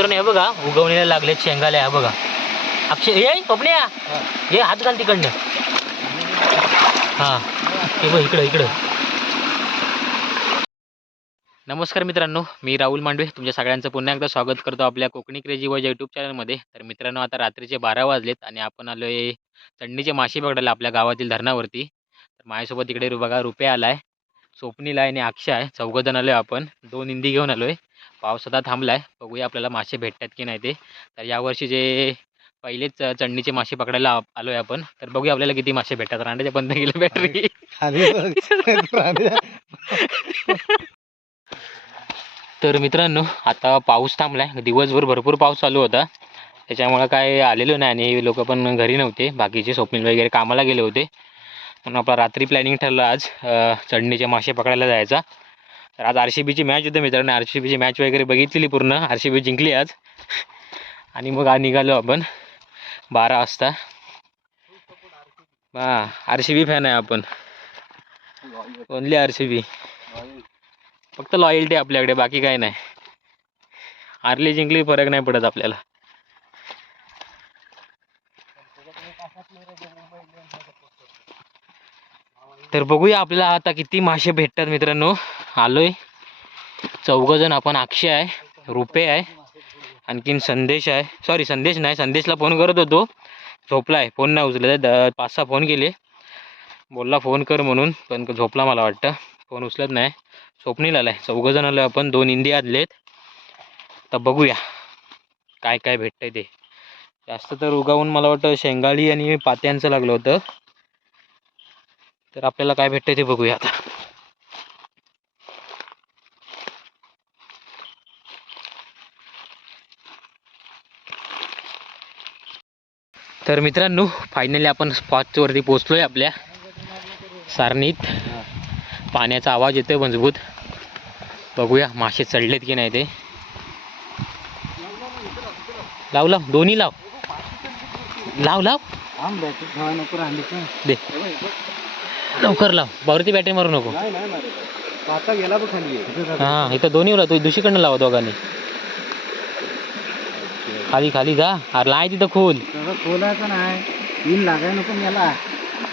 मित्रांनो हे बघा उगवणीला लागले शेंगाल्या हा बघा. अक्षय ये पपण्या ये हात घाल तिकडनं. हां हे बघ इकडं इकडं. नमस्कार मित्रांनो मी राहुल मांडवे तुमच्या सगळ्यांचं पुन्हा एकदा स्वागत करतो आपल्या कोकणी क्रेजी वॉज यूट्यूब चॅनलमध्ये. तर मित्रांनो आता रात्रीचे बारा वाजलेत आणि आपण आलो आहे चंडीचे मासे पकडायला आपल्या गावातील धरणावरती. तर माझ्यासोबत इकडे बघा रुपया आला आहे आणि अक्षय आहे. चौघंजण आलो आहे आपण दोन हिंदी घेऊन आलो आहे पाऊस आता थांबला आहे बघूया आपल्याला मासे भेटतात की नाही ते. तर यावर्षी जे पहिलेच चंडीचे मासे पकडायला आ- आलो आहे आपण तर बघूया आपल्याला किती मासे भेटतात. रांड्याच्या बंद गेले बॅटरी. तर मित्रांनो आता पाऊस थांबलाय. दिवसभर भरपूर पाऊस चालू होता. त्याच्यामुळं काय आलेलो नाही आणि लोक पण घरी नव्हते. बाकीचे स्वप्नील वगैरे कामाला गेले होते. म्हणून आपला रात्री प्लॅनिंग ठरलं आज चढणीचे मासे पकडायला जायचा. तर आज आर सी बीची मॅच होती मित्रांनो. आर सी बीची मॅच वगैरे बघितलेली पूर्ण. आर सी बी जिंकली आज. आणि मग आज निघालो आपण बारा वाजता. हां आर सी बी फॅन आहे आपण. Only R C B. फक्त लॉयल्टी आपल्याकडे बाकी काही नाही. हारली जिंकली फरक नाही पडत आपल्याला. तर बघूया आपल्याला आता किती मासे भेटतात मित्रांनो. आलोय. चौघजण आपण अक्षय आहे रुपे आहे आणखीन संदेश आहे. सॉरी संदेश नाही संदेशला फोन करत होतो. झोपला आहे फोन नाही उचलत द पाच सहा फोन केले. बोलला फोन कर म्हणून पण झोपला मला वाटतं. फोन उचलत नाही. स्वप्नील आलाय. चौघजण आलो आपण दोन इंडी आदलेत. तर बघूया काय काय भेटतं ते. जास्त तर उगावून मला वाटतं शेंगाळी आणि पात्यांचं लागलं होतं. तर आपल्याला काय भेटतं ते बघूया आता. तर मित्रांनो फायनली आपण स्पॉटवरती पोचलोय आपल्या सारणीत. पाण्याचा आवाज येतोय मजबूत. बघूया मासे चढलेत की नाही ते. लाव लाव दोन्ही लाव. लाव लाव? दे. लवकर लाव. वरती बॅटरी मारू नको. हां इथं दोन्ही लाव तू दुसरीकडनं लावा दोघांनी. खाली खाली जा. अरे लाय तिथं खोल. खोलायचं नाही. तीन लागाय नको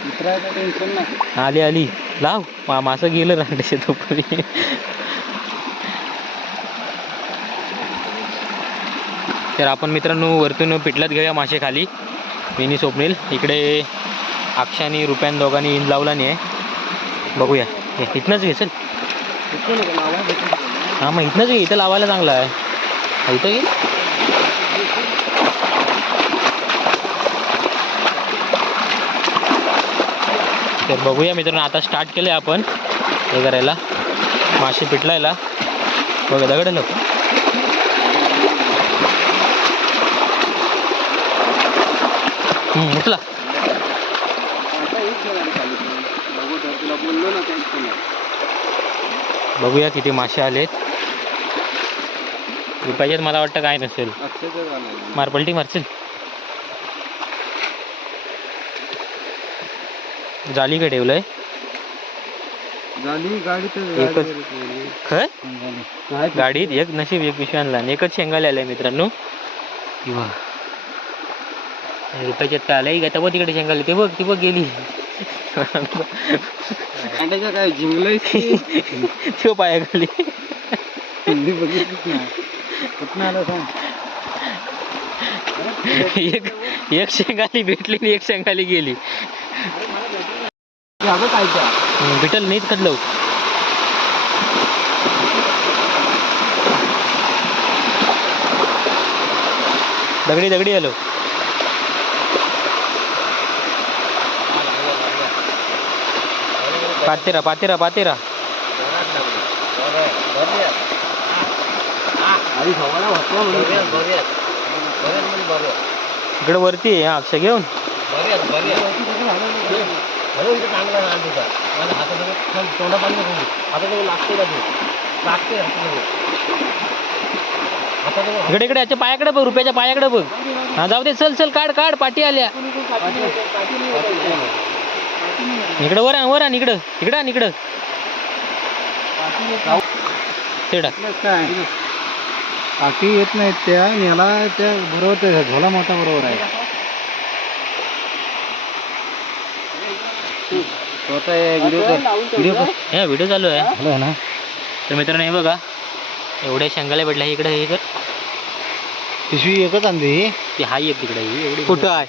उतरायचं टेन्शन नाही. आली आली. लाव. मा मासं गेलं रांडेशे तोपरी तर आपण मित्रांनो वरतून पिटलात घेऊया मासे खाली. मिनी स्वप्नील इकडे अक्षानी रुपयान दोघांनी इन लावला नाही आहे. बघूया. हे इथनंच घे चल. इतकं नको लावायला भेटेल तुला. हां मग इथनंच घे. इथं लावायला चांगलं आहे. हा, इथं घे. तर बघूया मित्रांनो आता स्टार्ट केलं आहे आपण हे करायला. मासे पिटलायला. बघा दगड नको. उठला. बघूया किती मासे आलेत. रुपयाच्यात मला वाटतं काय नसेल. अक्षयचं झालं. मार पलटी मारशील. जाली का ठेवलंय? एकच. नाही गाडीत एक नशीब एक पिशवी आणला आणि एकच शेंगाले आलाय मित्रांनो. किंवा रुपयाच्यात काय आलंय. का तेव्हा तिकडे शेंगाले ते बघ ती बघ गेली. काय जिंकलंय तो बघितलीच नाही. कुठं आलं सांग? एक एक शेंगाली भेटली आणि एक शेंगाली गेली. अगं काय त्या? हम्म, विठ्ठल नीट खदलो दगडी दगडी आलो. पातेरा पातेरा पातेरा आई भावाला वाचवा म्हणून इकडे वरती आहे हा अक्षय घेऊन. इकडे इकडे याच्या पायाकडे बघ रुपयाच्या पायाकडे बघ. हा जाऊ दे चल चल काढ काढ पाठी आल्या. इकडं वर आण वर आण इकडं. इकडं आण इकडं. ते टाक काय काठी येत नाहीत त्या याला त्या बरोबर त्या झोला मोठा बरोबर आहे. व्हिडिओ हे व्हिडिओ चालू आहे. झालं ना? तर मित्रांनो हे बघा. एवढ्या शेंगाला भेटल्या इकडे हे कर पिशवी एकच आणली ती हाय एक तिकडे ही एवढी कुठं आहे?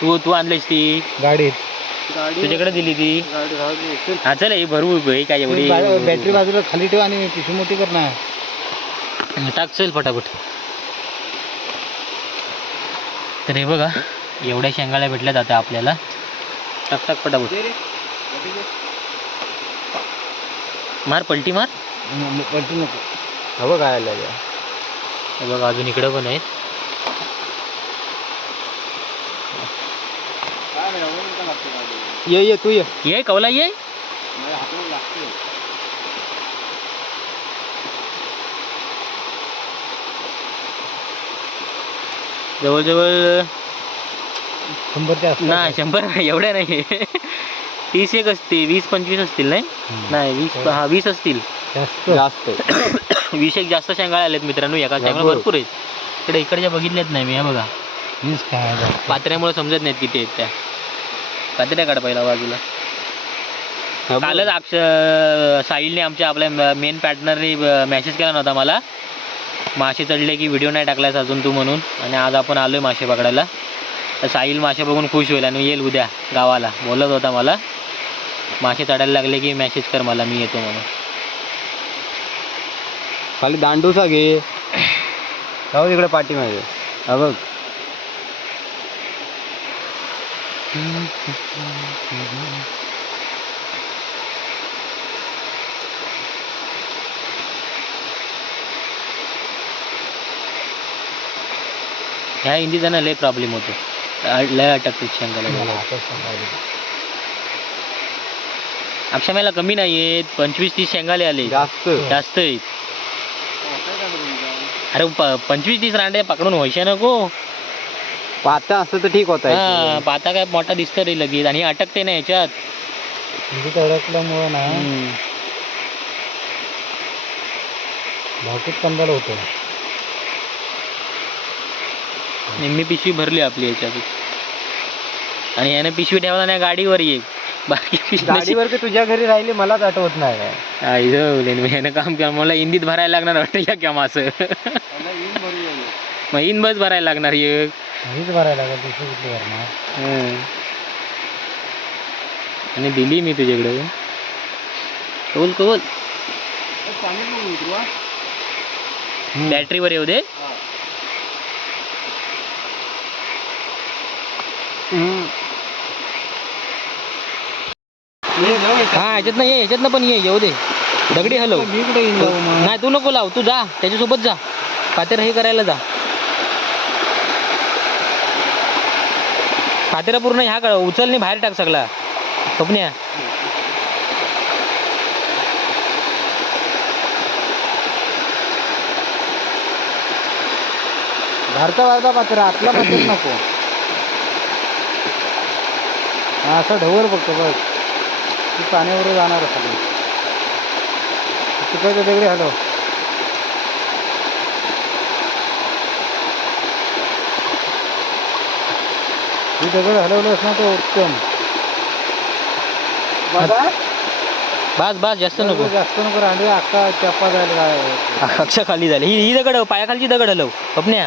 तू तू आणलीस ती. गाडीत. तुझ्याकडे दिली ती. गाडी हा चल हे भरू हे काय एवढी बॅटरी बाजूला खाली ठेव आणि पिशवी मोठी कर ना. टाक चल फटाफट तर हे बघा एवढ्या शेंगाला भेटल्या जातं आपल्याला. टाक टाक फटाफट मार पलटी मार. पलटी नको. हवं काय आलं हे बघा अजून इकडं पण आहेत. ये ये तू ये. ये कवला ये. जवळजवळ शंभरच्या नाही शंभर नाही एवढ्या नाही. तीस एक असतील वीस पंचवीस असतील नाही? नाही वीस हा वीस असतील. जास्त. जास्त वीस एक जास्त शेंगाळे आलेत मित्रांनो एका शेंगा भरपूर. आहेत. इकडे इकडच्या बघितल्यात नाही मी हा बघा. वीस काय जास्त. पात्र्यामुळे समजत नाहीत किती आहेत त्या. पात्र्या काढ पहिला बाजूला. कालच अक्ष साहिलने आमच्या आपल्या मेन पॅटनरने मेसेज केला नव्हता मला. मासे चढले की व्हिडिओ नाही टाकलायस अजून तू म्हणून. आणि आज आपण आलोय मासे पकडायला. तर साहिल मासे बघून खुश होईल आणि येईल उद्या गावाला. बोलत होता मला मासे चढायला लागले की मेसेज कर मला मी येतो म्हणून. खाली दांडूसा घे. जाऊ तिकडे पाठी माझे हा बघ. ह्या हिंदीचा ना लय प्रॉब्लेम होतो. लय अटकते शेंगाला. अक्षम्याला कमी नाही आहेत पंचवीस तीस शेंगाले आले जास्त. जास्त आहेत. अरे पंचवीस तीस रांडे पकडून व्हायचे नको. पाता असतं तर ठीक होता हा पाता काय मोठा दिसतं रे लगेच. आणि अटकते ना याच्यात. अडकल्यामुळं ना. भावकीत कंदाल होतं. निम्मी पिशवी भरली आपली याच्यात. आणि याने पिशवी ठेवला नाही गाडीवर एक. बाकी गाडीवर की तुझ्या घरी राहिली मलाच आठवत नाही. आई यानं काम केलं. मला हिंदीत भरायला लागणार वाटतं या किंवा असं. मग इन बस भरायला लागणार एक. मीच भरायला लागेल दुसरी कुठली भरणार. आणि दिली मी तुझ्याकडे. कौल कौल बॅटरीवर येऊ दे. हा ह्याच्यातनं ये ह्याच्यातनं पण ये येऊ दे. दगडी हलव. नाही तू नको लाव तू जा त्याच्यासोबत जा. कातेर हे करायला जा. कातेरा पूर्ण ह्या कळ उचलनी बाहेर टाक सगळा. स्वप्न्या घरचा वारदा पात्र आतला पात्र नको. हा असं ढवळ बघतो बस. ती पाण्यावर जाणार सगळी. तिकडच्या दगडी हलव ही दगड हलवलंस ना तर उत्तम. बस बस जास्त नको. जास्त नको रांडे अक्का चप्पा जायला अक्षा खाली झाली. ही ही दगड पायाखालची दगड हलव. स्वप्न्या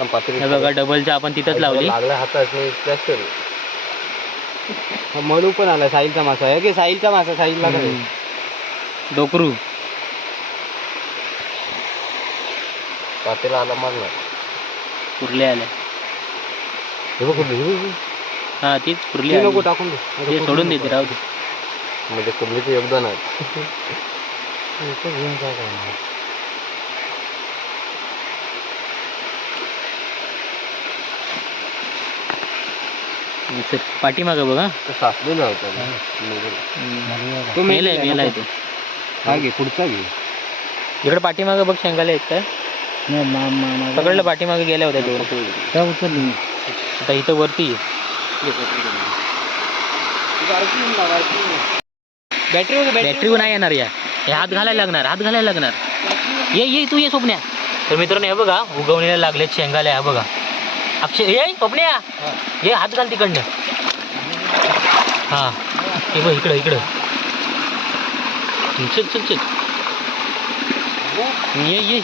हे बघा डबलच्या आपण तिथंच लावली. लागला हातात मलू पण आला साहिलचा मासा आहे की साहिलचा मासा? साहिलला हम्म. डोकरू. पातेला आला मारला. कुर्ले आल्या हे बघ कुठली, हे बघ, हे बघ. हा तीच ती आली. नको टाकून दे. ते सोडून देते राहू दे. म्हणजे कुर्लीचं योगदान आहे. इथे पाठीमागं बघा. साचलेलं होतं तो मेलाय मेलाय तो. हा घे पुढचा घे. इकडे पाठीमागं बघ शेंगाले आहेत काय. पकडलं पाठीमागे गेल्या होत्या दोन आता इथं वरती बॅटरी बॅटरी नाही येणार या. हे हात घालायला लागणार हात घालायला लागणार. ये ये तू ये स्वप्न्या. तर मित्रांनो हे बघा उगवणीला लागलेत शेंगाले हा बघा. अक्षय ये स्वप्न्या ये हात घाल तिकडनं. हा. हे बघ इकडं इकडं. चल चल चल. ये ये.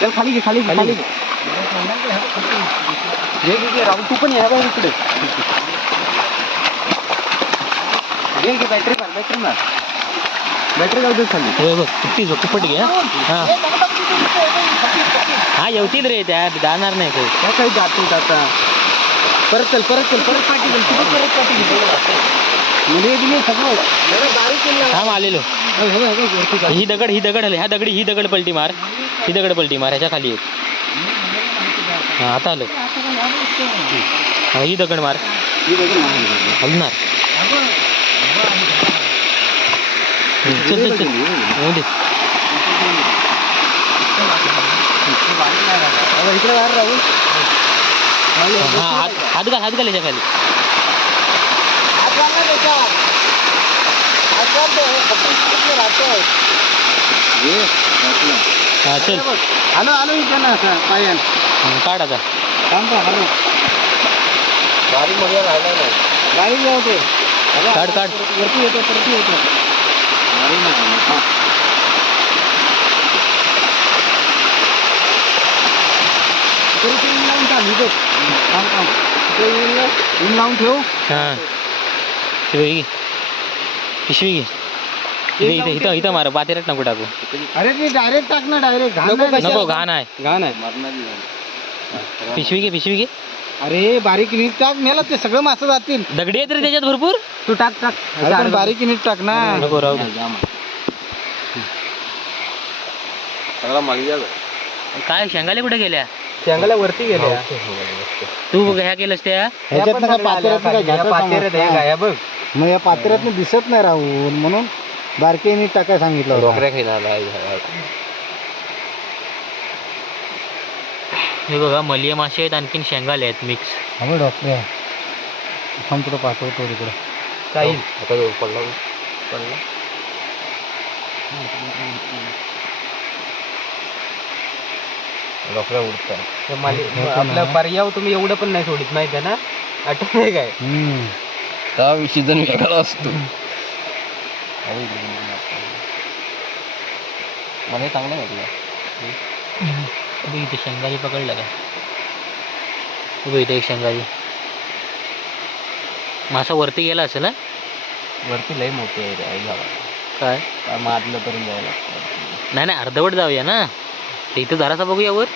चल खाली घे खाली खाली घे. राहुल तू पण ये बघ इकडे. घे घे बॅटरी मार बॅटरी मार. बॅटरी जाऊ दे खाली. हे बघ किती जो कुपट घे हा. हा. येवतील रे त्या जाणार नाही काही. त्या काही जातील आता. परत चल परत चल परत पाठी चल परत परत पाठी मुले बिले सगळं ना. थांब आलेलो. हे हे. ही दगड ही दगड ह्या दगडी ही दगड पलटी मार. ही दगड पलटी मार ह्याच्या खाली एक. हा आता आलं. हा ही दगड मार. ही. हलणार. चल चल चल. इकडे बाहेर राहू हा हात हात घाल हात घाल याच्या खाली हा चल आलो आलो इथे ना असं पायान काढ आता थांब का आलो बारीकमध्ये राहिला नाही बारीक जाऊ ते काढ, काढ. वरती येतो वरती येतो बारीक नाही राहिला. हा. तरी इन लावून थांब थांब ठेव. हा. पिशवी इथे इथे इथं इथं मार. पातेऱ्यात नको टाकू. अरे ते डायरेक्ट टाक ना डायरेक्ट नको घाण आहे. घाण आहे. पिशवी घे पिशवी घे. अरे बारीक नीट टाक. मेला ते सगळं मासं जातील. दगडी आहेत रे त्याच्यात भरपूर? तू टाक टाक. पण बारीक नीट टाक ना. नको राहू दे. सगळा मागे. काय शेंगाले कुठे गेल्या? शेंगाला वरती गेल्या तू ह्या केलंस त्या? ह्याच्यातनं काय पातेऱ्यातनं काय. बघ. मग या पात्र्यात दिसत नाही राहून म्हणून बारके नीट टाकाय सांगितलं होतं. हे बघा मलिया मासे आहेत आणखीन शेंगाले आहेत मिक्स हवं डॉक्टर थांब तुला पाठवतो तिकडे काही आपला पर्याय तुम्ही एवढं पण नाही सोडित माहिती आहे ना? आठवण आहे काय? हा सीझन वेगळा असतो. मला चांगलं वाटलं. इथे शेंगाली पकडलं का? बघ इथे एक शेंगाली मासा वरती गेला असेल ना वरती लय मोठे आहे काय? काय मारलं तरी जायला लागतं. नाही नाही अर्धवट जाऊया ना. इथं जरासा बघूया वर.